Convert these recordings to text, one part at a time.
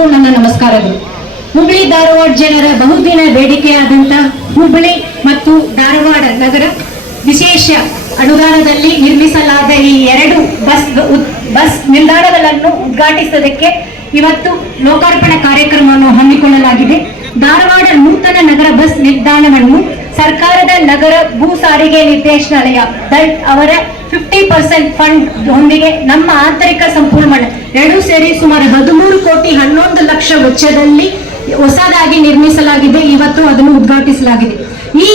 ಎಲ್ಲರಿಗೂ ನನ್ನ ನಮಸ್ಕಾರಗಳು. ಹುಬ್ಬಳ್ಳಿ ಧಾರವಾಡ ಜನರ ಬಹುದಿನ ಬೇಡಿಕೆಯಾದಂತಹ ಹುಬ್ಬಳ್ಳಿ ಮತ್ತು ಧಾರವಾಡ ನಗರ ವಿಶೇಷ ಅನುದಾನದಲ್ಲಿ ನಿರ್ಮಿಸಲಾದ ಈ ಎರಡು ಬಸ್ ಬಸ್ ನಿಲ್ದಾಣಗಳನ್ನು ಉದ್ಘಾಟಿಸುವುದಕ್ಕೆ ಇವತ್ತು ಲೋಕಾರ್ಪಣೆ ಕಾರ್ಯಕ್ರಮವನ್ನು ಹಮ್ಮಿಕೊಳ್ಳಲಾಗಿದೆ. ಧಾರವಾಡ ನೂತನ ನಗರ ಬಸ್ ನಿಲ್ದಾಣವನ್ನು ಸರ್ಕಾರದ ನಗರ ಭೂ ಸಾರಿಗೆ ನಿರ್ದೇಶನಾಲಯ ದಟ್ ಅವರ ಫಿಫ್ಟಿ ಪರ್ಸೆಂಟ್ ಫಂಡ್ ಹೊಂದಿಗೆ ನಮ್ಮ ಆಂತರಿಕ ಸಂಪೂರ್ಣ ಎರಡೂ ಸೇರಿ ಸುಮಾರು ಹದಿಮೂರು ಕೋಟಿ ಹನ್ನೊಂದು ಲಕ್ಷ ವೆಚ್ಚದಲ್ಲಿ ಹೊಸದಾಗಿ ನಿರ್ಮಿಸಲಾಗಿದೆ. ಇವತ್ತು ಅದನ್ನು ಉದ್ಘಾಟಿಸಲಾಗಿದೆ. ಈ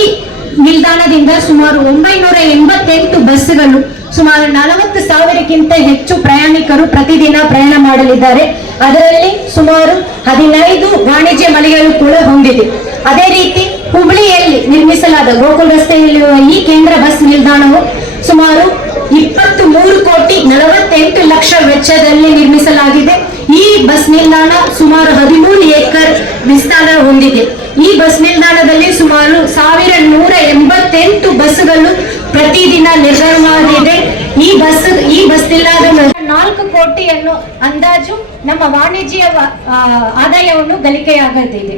ನಿಲ್ದಾಣದಿಂದ ಸುಮಾರು ಒಂಬೈನೂರ ಎಂಬತ್ತೆಂಟು ಬಸ್ಗಳು ಸುಮಾರು ನಲವತ್ತು ಸಾವಿರಕ್ಕಿಂತ ಹೆಚ್ಚು ಪ್ರಯಾಣಿಕರು ಪ್ರತಿದಿನ ಪ್ರಯಾಣ ಮಾಡಲಿದ್ದಾರೆ. ಅದರಲ್ಲಿ ಸುಮಾರು ಹದಿನೈದು ವಾಣಿಜ್ಯ ಮಳಿಗೆಗಳು ಕೂಡ ಹೊಂದಿದೆ. ಅದೇ ರೀತಿ ಹುಬ್ಳಿಯಲ್ಲಿ ನಿರ್ಮಿಸಲಾದ ಗೋಕುಲ್ ರಸ್ತೆಯಲ್ಲಿರುವ ಈ ಕೇಂದ್ರ ಬಸ್ ನಿಲ್ದಾಣವು ಸುಮಾರು ಇಪ್ಪತ್ತು ಮೂರು ಕೋಟಿ ನಲವತ್ತೆಂಟು ಲಕ್ಷ ವೆಚ್ಚದಲ್ಲಿ ನಿರ್ಮಿಸಲಾಗಿದೆ. ಈ ಬಸ್ ನಿಲ್ದಾಣ ಸುಮಾರು ಹದಿಮೂರು ಏಕರ್ ವಿಸ್ತಾರ ಹೊಂದಿದೆ. ಈ ಬಸ್ ನಿಲ್ದಾಣದಲ್ಲಿ ಸುಮಾರು ಸಾವಿರ ನೂರ ಎಂಬತ್ತೆಂಟು ಬಸ್ಗಳು ಪ್ರತಿದಿನ ನಿರ್ಗಮನವಿದೆ ಈ ಬಸ್ ಈ ಬಸ್ ನಿಲ್ದಾಣ ನಾಲ್ಕು ಕೋಟಿಯನ್ನು ಅಂದಾಜು ನಮ್ಮ ವಾಣಿಜ್ಯ ಆದಾಯವನ್ನು ಗಳಿಕೆಯಾಗದಿದೆ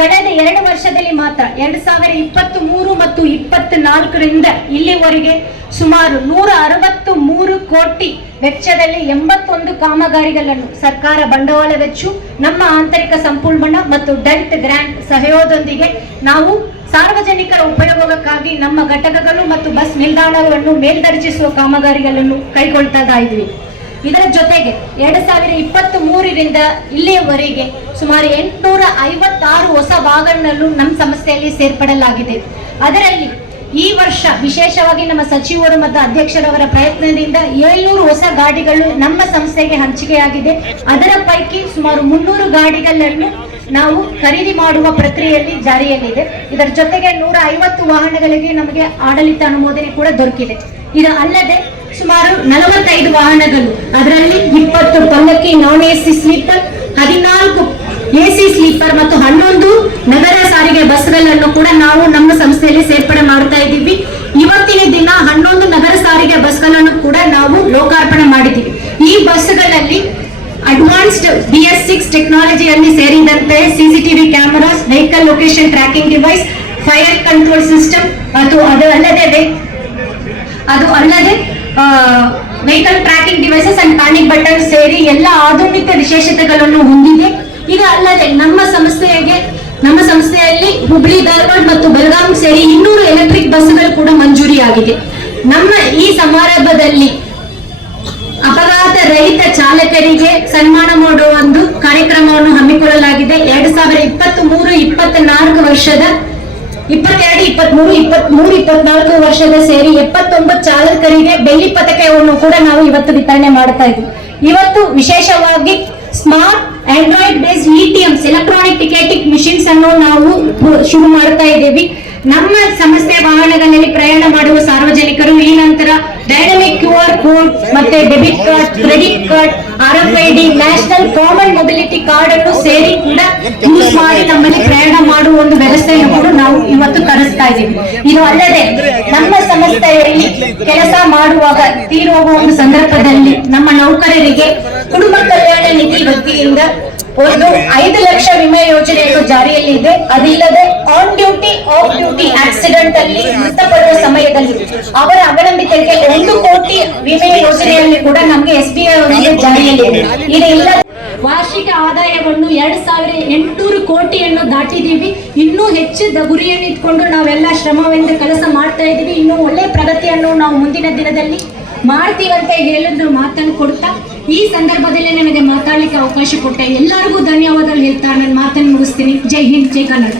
ಕಳೆದ ಎರಡು ವರ್ಷದಲ್ಲಿ ಮಾತ್ರ ಎರಡು ಸಾವಿರ ಇಪ್ಪತ್ತು ಮೂರು ಮತ್ತು ಇಪ್ಪತ್ತು ನಾಲ್ಕರಿಂದ ಇಲ್ಲಿವರೆಗೆ ಸುಮಾರು ನೂರ ಅರವತ್ತು ಮೂರು ಕೋಟಿ ವೆಚ್ಚದಲ್ಲಿ ಎಂಬತ್ತೊಂದು ಕಾಮಗಾರಿಗಳನ್ನು ಸರ್ಕಾರ ಬಂಡವಾಳ ವೆಚ್ಚ, ನಮ್ಮ ಆಂತರಿಕ ಸಂಪೂರ್ಣ ಮತ್ತು ಡೆಲ್ಟ್ ಗ್ರಾಂಟ್ ಸಹಯೋಗದೊಂದಿಗೆ ನಾವು ಸಾರ್ವಜನಿಕರ ಉಪಯೋಗಕ್ಕಾಗಿ ನಮ್ಮ ಘಟಕಗಳು ಮತ್ತು ಬಸ್ ನಿಲ್ದಾಣಗಳನ್ನು ಮೇಲ್ದರ್ಜಿಸುವ ಕಾಮಗಾರಿಗಳನ್ನು ಕೈಗೊಳ್ತಾ ಇದ್ವಿ ಇದರ ಜೊತೆಗೆ ಎರಡು ಸಾವಿರ ಇಪ್ಪತ್ತ್ ಮೂರರಿಂದ ಇಲ್ಲಿಯವರೆಗೆ ಸುಮಾರು ಎಂಟುನೂರ ಐವತ್ತಾರು ಹೊಸ ಭಾಗಗಳನ್ನು ನಮ್ಮ ಸಂಸ್ಥೆಯಲ್ಲಿ ಸೇರ್ಪಡಲಾಗಿದೆ ಅದರಲ್ಲಿ ಈ ವರ್ಷ ವಿಶೇಷವಾಗಿ ನಮ್ಮ ಸಚಿವರು ಮತ್ತು ಅಧ್ಯಕ್ಷರವರ ಪ್ರಯತ್ನದಿಂದ ಏಳ್ನೂರು ಹೊಸ ಗಾಡಿಗಳು ನಮ್ಮ ಸಂಸ್ಥೆಗೆ ಹಂಚಿಕೆಯಾಗಿದೆ. ಅದರ ಪೈಕಿ ಸುಮಾರು ಮುನ್ನೂರು ಗಾಡಿಗಳನ್ನು ನಾವು ಖರೀದಿ ಮಾಡುವ ಪ್ರಕ್ರಿಯೆಯಲ್ಲಿ ಜಾರಿಯಲ್ಲಿದೆ. ಇದರ ಜೊತೆಗೆ ನೂರ ಐವತ್ತು ವಾಹನಗಳಿಗೆ ನಮಗೆ ಆಡಳಿತ ಅನುಮೋದನೆ ಕೂಡ ದೊರಕಿದೆ. ಇದು ಅಲ್ಲದೆ ಸುಮಾರು ನಲವತ್ತೈದು ವಾಹನಗಳು. ಅದರಲ್ಲಿ ಇಪ್ಪತ್ತು ಪಲ್ಲಕ್ಕಿ ನಾನ್ ಸಿ ಸ್ಲೀಪರ್ ಹದಿನಾಲ್ಕು ಎಸಿ ಸ್ಲೀಪರ್ ಮತ್ತು ಹನ್ನೊಂದು ನಗರ ಸಾರಿಗೆ ಬಸ್ಗಳನ್ನು ಕೂಡ ನಾವು ನಮ್ಮ ಸಂಸ್ಥೆಯಲ್ಲಿ ಸೇರ್ಪಡೆ ಮಾಡ್ತಾ ಇದ್ದೀವಿ. ಇವತ್ತಿನ ದಿನ ಹನ್ನೊಂದು ನಗರ ಸಾರಿಗೆ ಬಸ್ಗಳನ್ನು ಕೂಡ ನಾವು ಲೋಕಾರ್ಪಣೆ ಮಾಡಿದ್ದೀವಿ. ಈ ಬಸ್ಗಳಲ್ಲಿ ಅಡ್ವಾನ್ಸ್ಡ್ ಬಿ ಎಸ್ ಸಿಕ್ಸ್ ಟೆಕ್ನಾಲಜಿಯಲ್ಲಿ ಸೇರಿದಂತೆ CCTV cameras vehicle location tracking device fire control system ಮತ್ತು ಅದು ಅಲ್ಲದೆ ಅದು ಅಲ್ಲದೆ vehicle tracking devices and panic button ಸೇರಿ ಎಲ್ಲ ಆಧುನಿಕ ವಿಶೇಷತೆಗಳನ್ನು ಹೊಂದಿದೆ. ಇದು ಅಲ್ಲದೆ ನಮ್ಮ ಸಂಸ್ಥೆಗೆ, ನಮ್ಮ ಸಂಸ್ಥೆಯಲ್ಲಿ ಹುಬ್ಳಿ, ಧಾರವಾಡ ಮತ್ತು ಬೆಳಗಾವಿ ಸೇರಿ ಇನ್ನೂರು ಎಲೆಕ್ಟ್ರಿಕ್ ಬಸ್ಗಳು ಕೂಡ ಮಂಜೂರಿಯಾಗಿದೆ. ನಮ್ಮ ಈ ಸಮಾರಂಭದಲ್ಲಿ ಅಪಘಾತ ರಹಿತ ಚಾಲಕರಿಗೆ ಸನ್ಮಾನ ಮಾಡುವ ಒಂದು ಕಾರ್ಯಕ್ರಮವನ್ನು ಹಮ್ಮಿಕೊಳ್ಳಲಾಗಿದೆ. ಎರಡ್ ಸಾವಿರದ ಇಪ್ಪತ್ತ್ ಮೂರು ಇಪ್ಪತ್ನಾಲ್ಕು ವರ್ಷದ ಇಪ್ಪತ್ತೆರಡು, ಇಪ್ಪತ್ಮೂರು ಇಪ್ಪತ್ಮೂರು, ಇಪ್ಪತ್ನಾಲ್ಕು ವರ್ಷದ ಸೇರಿ ಎಪ್ಪತ್ತೊಂಬತ್ತು ಚಾಲಕರಿಗೆ ಬೆಳ್ಳಿ ಪದಕವನ್ನು ಕೂಡ ನಾವು ಇವತ್ತು ವಿತರಣೆ ಮಾಡ್ತಾ ಇದ್ವಿ. ಇವತ್ತು ವಿಶೇಷವಾಗಿ smart Android based ETMs electronic ticketing machines ಅನ್ನು ನಾವು ಶುರು ಮಾಡ್ತಾ ಇದ್ದೀವಿ. ನಮ್ಮ ಸಂಸ್ಥೆ ವಾಹನಗಳಲ್ಲಿ ಪ್ರಯಾಣ ಮಾಡುವ ಸಾರ್ವಜನಿಕರು, ಈ ನಂತರ ಡೈನಮಿಕ್ ಕ್ಯೂ ಆರ್ ಕೋಡ್ ಮತ್ತೆ debit card, credit card, R F I D, national common mobility card ಅನ್ನು ಸೇರಿ ಕೂಡ ಯೂಸ್ ಮಾಡಿ ನಮ್ಮಲ್ಲಿ ಪ್ರಯಾಣ ಮಾಡುವ ಒಂದು ವ್ಯವಸ್ಥೆಯನ್ನು ಕೂಡ ನಾವು ಇವತ್ತು ತರಿಸ್ತಾ ಇದ್ದೀವಿ. ಇದು ಅಲ್ಲದೆ ನಮ್ಮ ಸಂಸ್ಥೆಯಲ್ಲಿ ಕೆಲಸ ಮಾಡುವಾಗ ತೀರು ಹೋಗುವ ಒಂದು ಸಂದರ್ಭದಲ್ಲಿ ನಮ್ಮ ನೌಕರರಿಗೆ ಕುಟುಂಬ ಕಲ್ಯಾಣ ನಿಧಿ ವತಿಯಿಂದ ಒಂದು ಐದು ಲಕ್ಷ ವಿಮೆ ಯೋಜನೆಯನ್ನು ಜಾರಿಯಲ್ಲಿ ಇದೆ. ಅದಿಲ್ಲದೆ on duty off duty accident ಅಲ್ಲಿ ಮೃತಪಡುವ ಸಮಯದಲ್ಲಿ ಅವರ ಅವಲಂಬಿತರಿಗೆ ಒಂದು ಕೋಟಿ ವಿಮೆ ಯೋಜನೆಯಲ್ಲಿ ಕೂಡ ನಮಗೆ ಎಸ್ ಬಿ ಐ ಜಾರಿಯಲ್ಲಿ ಇದೆ. ಇದೆಲ್ಲ ವಾರ್ಷಿಕ ಆದಾಯವನ್ನು ಎರಡ್ ಸಾವಿರ ಎಂಟುನೂರು ಕೋಟಿಯನ್ನು ದಾಟಿದ್ದೀವಿ. ಇನ್ನೂ ಹೆಚ್ಚಿದ ಗುರಿಯನ್ನು ಇಟ್ಕೊಂಡು ನಾವೆಲ್ಲ ಶ್ರಮವೆಂದು ಕೆಲಸ ಮಾಡ್ತಾ ಇದ್ದೀವಿ. ಇನ್ನೂ ಒಳ್ಳೆ ಪ್ರಗತಿಯನ್ನು ನಾವು ಮುಂದಿನ ದಿನದಲ್ಲಿ ಮಾಡ್ತೀವಂತ ಹೇಳಿದ್ರು ಮಾತನ್ನು ಕೊಡ್ತಾ. ಈ ಸಂದರ್ಭದಲ್ಲಿ ನನಗೆ ಮಾತಾಡ್ಲಿಕ್ಕೆ ಅವಕಾಶ ಕೊಟ್ಟೆ ಎಲ್ಲರಿಗೂ ಧನ್ಯವಾದಗಳು ಹೇಳ್ತಾ ನನ್ನ ಮಾತನ್ನು ಮುಗಿಸ್ತೀನಿ. ಜೈ ಹಿಂದ್, ಜೈ ಕನ್ನಡ.